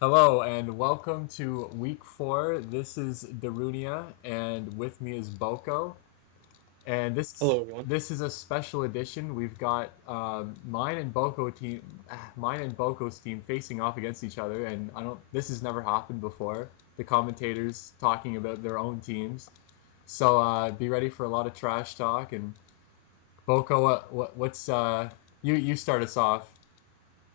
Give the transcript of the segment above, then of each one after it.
Hello and welcome to week 4. This is Darunia and with me is Boko. And Hello, everyone. this is a special edition. We've got mine and Boko's team facing off against each other, and I don't. This has never happened before. The commentators talking about their own teams. So be ready for a lot of trash talk. And Boko, what's you start us off.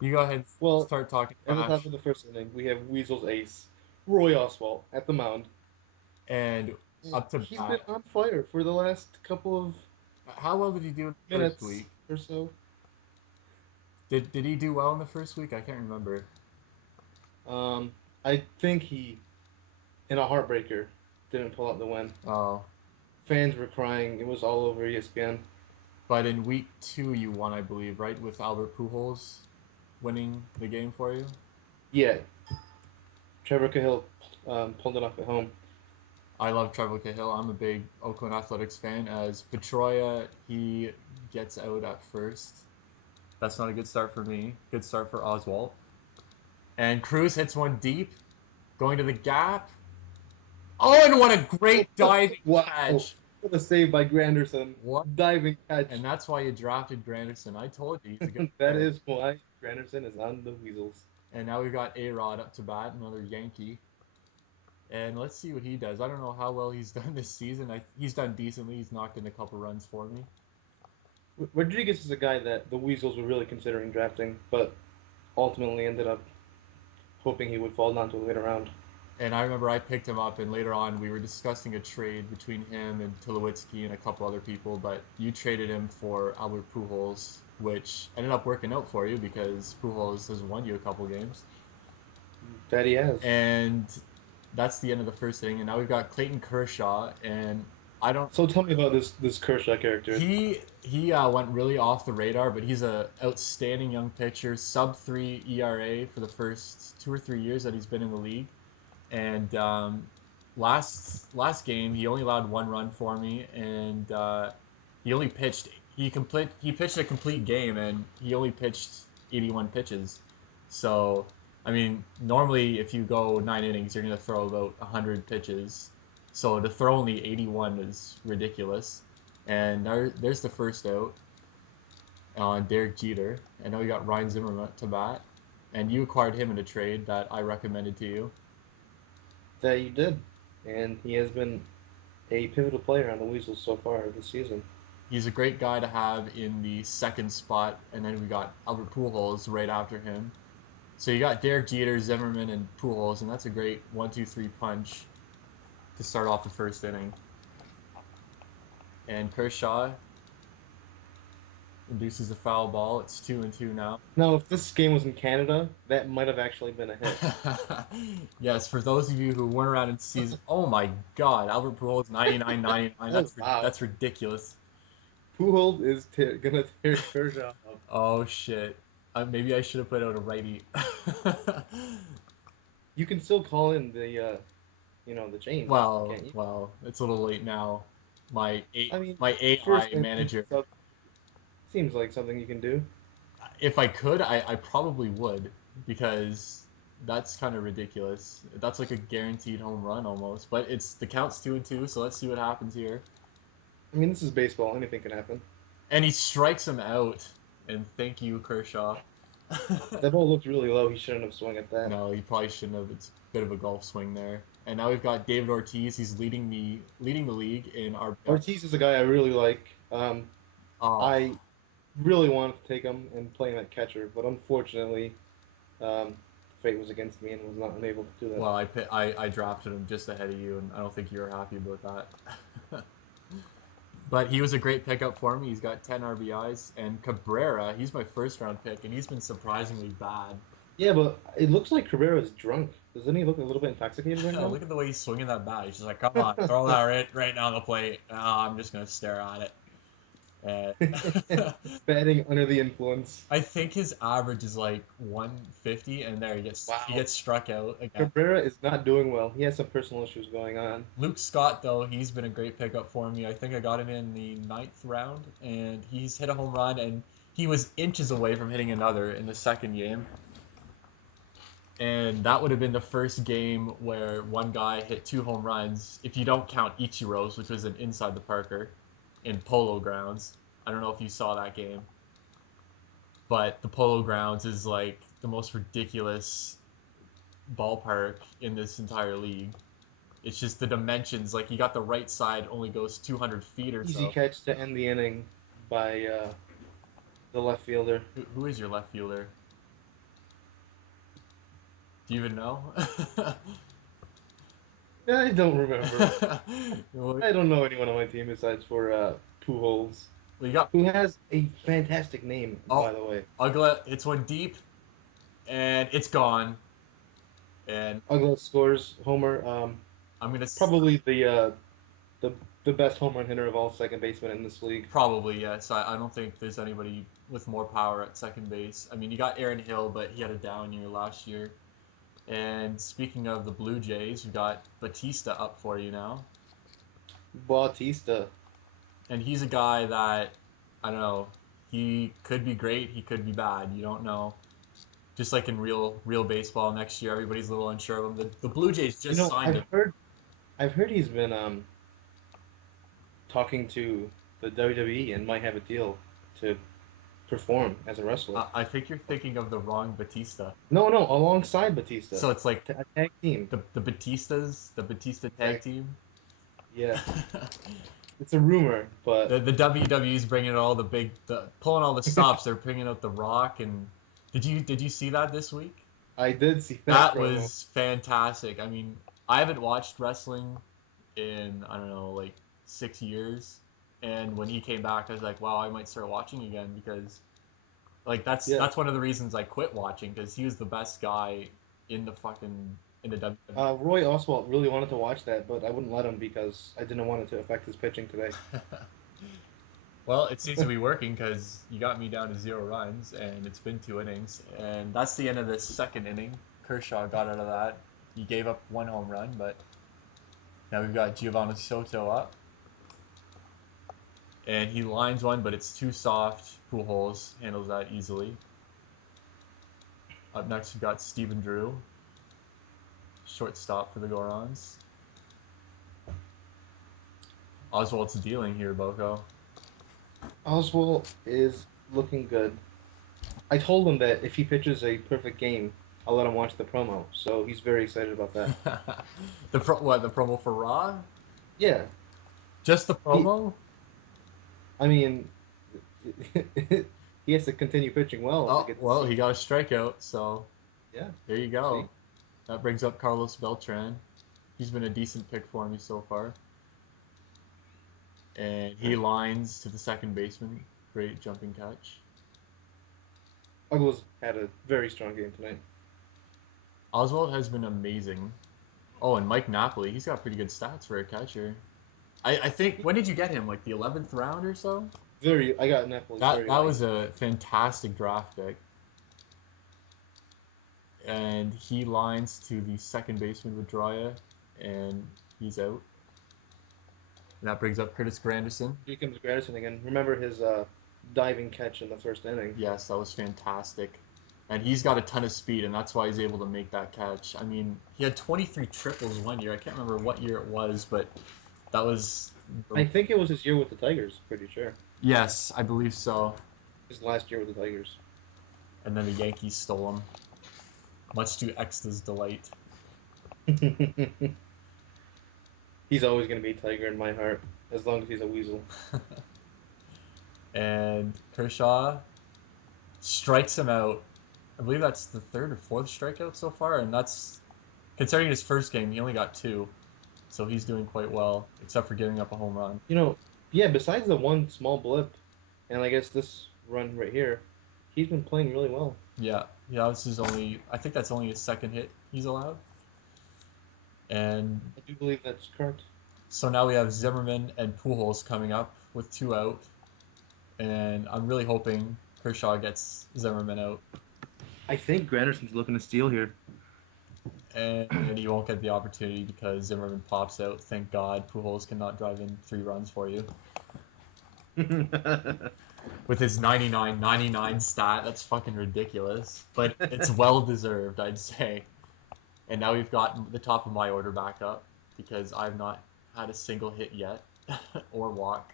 You go ahead and Well, start talking at the top trash. of the first inning, we have Weasel's ace, Roy Oswalt, at the mound. And And up to he's been bat. on fire for the last couple of How well did he do in the first minutes week? or so. Did he do well in the first week? I can't remember. I think he, in a heartbreaker, didn't pull out the win. Oh, Fans were crying. It was all over ESPN. but in week 2 you won, I believe, right? With Albert Pujols winning the game for you. Yeah, Trevor Cahill pulled it off at home. I love Trevor Cahill. I'm a big Oakland Athletics fan. As Petroia, he gets out at first. That's not a good start for me. Good start for Oswald. And Cruz hits one deep, going to the gap. Oh, and what a great diving Wow, catch! what a save by Granderson. What? Diving And catch. that's why you drafted Granderson. I told you he's a good That player. is why Granderson is on the Weasels. And now we've got A-Rod up to bat, another Yankee. And let's see what he does. I don't know how well he's done this season. He's done decently. He's knocked in a couple runs for me. Rodriguez is a guy that the Weasels were really considering drafting, but ultimately ended up hoping he would fall down to a later round. And I remember I picked him up, and later on we were discussing a trade between him and Tulowitzki and a couple other people, but you traded him for Albert Pujols, which ended up working out for you because Pujols has won you a couple games. That he has. And that's the end of the first inning. And now we've got Clayton Kershaw, and I don't So tell me about this Kershaw character. he went really off the radar, but he's a outstanding young pitcher, sub 3 ERA for the first 2 or 3 years that he's been in the league. And last game, he only allowed 1 run for me, and he only pitched he pitched a complete game, and he only pitched 81 pitches. So I mean, normally if you go 9 innings, you're gonna throw about 100 pitches. So to throw only 81 is ridiculous. And there's the first out on Derek Jeter. And now we got Ryan Zimmerman to bat. And you acquired him in a trade that I recommended to you. That you did. And he has been a pivotal player on the Weasels so far this season. He's a great guy to have in the second spot. And then we got Albert Pujols right after him. So you got Derek Jeter, Zimmerman, and Pujols, and that's a great 1-2-3 punch to start off the first inning. And Kershaw induces a foul ball. It's 2-2 now. Now, if this game was in Canada, that might have actually been a hit. Yes, for those of you who weren't around in season, oh my God, Albert Pujols 99-99. Oh, wow. That's ridiculous. Pujols is gonna tear Kershaw up. Oh shit. Maybe I should have put out a righty. You can still call in the change, Well, can't you? well, it's a little late now. I mean, My first AI inning manager. seems like something you can do. If I could, I probably would because that's kind of ridiculous. That's like a guaranteed home run almost. But it's the count's 2-2, so let's see what happens here. I mean, this is baseball. Anything can happen. And he strikes him out. And thank you, Kershaw. That ball looked really low. He shouldn't have swung at that. No, he probably shouldn't have. It's a bit of a golf swing there. And now we've got David Ortiz. He's leading the league in RBI. Ortiz is a guy I really like. Oh, I really wanted to take him and play him at catcher, but unfortunately, um, fate was against me and was not unable to do that. well, I drafted him just ahead of you, and I don't think you were happy about that. But he was a great pickup for me. He's got 10 RBIs. And Cabrera, he's my first round pick, and he's been surprisingly bad. Yeah, but it looks like Cabrera's drunk. Doesn't he look a little bit intoxicated right now? Look at the way he's swinging that bat. He's just like, come on, throw that right now on the plate. Oh, I'm just going to stare at it. And Batting under the influence. I think his average is like 150, and there he Wow. gets struck out again. Cabrera is not doing well. He has some personal issues going on. Luke Scott, though, he's been a great pickup for me. I think I got him in the ninth round, and he's hit a home run, and he was inches away from hitting another in the second game. And that would have been the first game where one guy hit 2 home runs, if you don't count Ichiro's, which was an inside the Parker, in Polo Grounds. I don't know if you saw that game, but the Polo Grounds is like the most ridiculous ballpark in this entire league. It's just the dimensions. Like, you got the right side only goes 200 feet or Easy so. catch to end the inning by the left fielder. Who is your left fielder? Do you even know? I don't remember. I don't know anyone on my team besides for Pujols, Well, you got who has a fantastic name, by the way. Ugla. It's one deep, and it's gone. And Ugla scores homer. I'm gonna Probably the best home run hitter of all second basemen in this league. Probably, yes. I don't think there's anybody with more power at second base. I mean, you got Aaron Hill, but he had a down year last year. And speaking of the Blue Jays, we got Batista up for you now. Bautista. And he's a guy that, I don't know, he could be great, he could be bad. You don't know. Just like in real baseball next year, everybody's a little unsure of him. The Blue Jays just signed him. I've heard he's been talking to the WWE and might have a deal to perform as a wrestler. I think you're thinking of the wrong Batista. No, alongside Batista. So it's like a tag team. The Batista tag team. Yeah. It's a rumor, but the WWE's bringing out pulling all the stops. They're bringing out The Rock, and did you see that this week? I did see that. That was fantastic. I mean, I haven't watched wrestling in, I don't know, like 6 years. And when he came back, I was like, wow, I might start watching again, because like that's one of the reasons I quit watching, because he was the best guy in the WWE. Roy Oswalt really wanted to watch that, but I wouldn't let him because I didn't want it to affect his pitching today. Well, it seems to be working, because you got me down to 0 runs, and it's been 2 innings, and that's the end of the second inning. Kershaw got out of that. He gave up 1 home run, but now we've got Giovanni Soto up. And he lines one, but it's too soft. Pujols handles that easily. Up next, we've got Stephen Drew, shortstop for the Gorons. Oswald's dealing here, Boko. Oswald is looking good. I told him that if he pitches a perfect game, I'll let him watch the promo. So he's very excited about that. The promo for Raw? Yeah. Just the promo? I mean, he has to continue pitching well. Well, he got a strikeout, so yeah. There you go. See? That brings up Carlos Beltran. He's been a decent pick for me so far. And he lines to the second baseman. Great jumping catch. Uggles had a very strong game tonight. Oswald has been amazing. Oh, and Mike Napoli, he's got pretty good stats for a catcher. I think, when did you get him? Like the 11th round or so? I got Napoli. That was a fantastic draft pick. And he lines to the second baseman with Draya, and he's out. And that brings up Curtis Granderson. Here comes Granderson again. Remember his diving catch in the first inning? Yes, that was fantastic. And he's got a ton of speed, and that's why he's able to make that catch. I mean, he had 23 triples one year. I can't remember what year it was, but that was... I think it was his year with the Tigers, pretty sure. Yes, I believe so. His last year with the Tigers. And then the Yankees stole him, much to X's delight. He's always going to be a Tiger in my heart, as long as he's a Weasel. And Kershaw strikes him out. I believe that's the 3rd or 4th strikeout so far, and that's, considering his first game, he only got 2. So he's doing quite well, except for giving up a home run. You know, yeah, besides the one small blip, and I guess this run right here, he's been playing really well. Yeah, this is I think that's only his 2nd hit he's allowed. And I do believe that's correct. So now we have Zimmerman and Pujols coming up with 2 out. And I'm really hoping Kershaw gets Zimmerman out. I think Granderson's looking to steal here. And he won't get the opportunity because Zimmerman pops out. Thank God Pujols cannot drive in 3 runs for you. With his 99 stat, that's fucking ridiculous. But it's well deserved, I'd say. And now we've got the top of my order back up because I've not had a single hit yet or walk.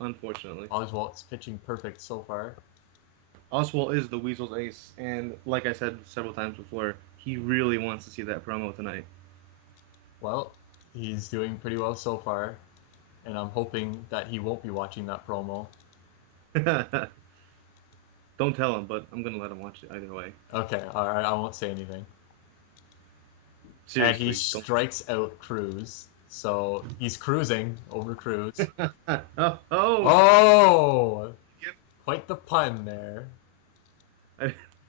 Unfortunately. Oswald's pitching perfect so far. Oswald is the Weasel's ace, and like I said several times before, he really wants to see that promo tonight. Well, he's doing pretty well so far, and I'm hoping that he won't be watching that promo. Don't tell him, but I'm gonna let him watch it either way. Okay, alright, I won't say anything. Seriously, And he strikes out Cruz, so he's cruising over Cruz. oh! Oh! Yep. Quite the pun there.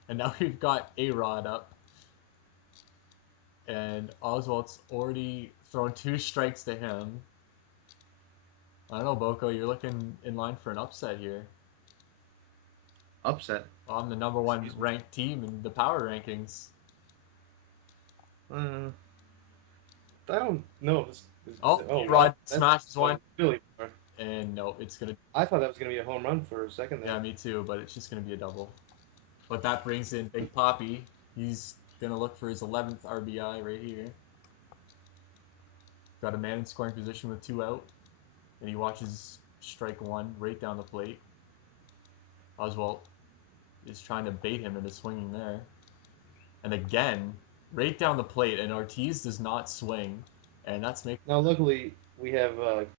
And now we've got A-Rod up. And Oswald's already thrown 2 strikes to him. I don't know, Boko, you're looking in line for an upset here. Upset. Well, I'm the #1 ranked team in the power rankings. I don't know. A-Rod smashes one. Really? And no, it's going to... I thought that was going to be a home run for a second there. Yeah, me too, but it's just going to be a double. But that brings in Big Poppy. He's going to look for his 11th RBI right here. Got a man in scoring position with 2 out. And he watches strike 1 right down the plate. Oswald is trying to bait him into swinging there. And again, right down the plate, and Ortiz does not swing. And that's making... Now, luckily, we have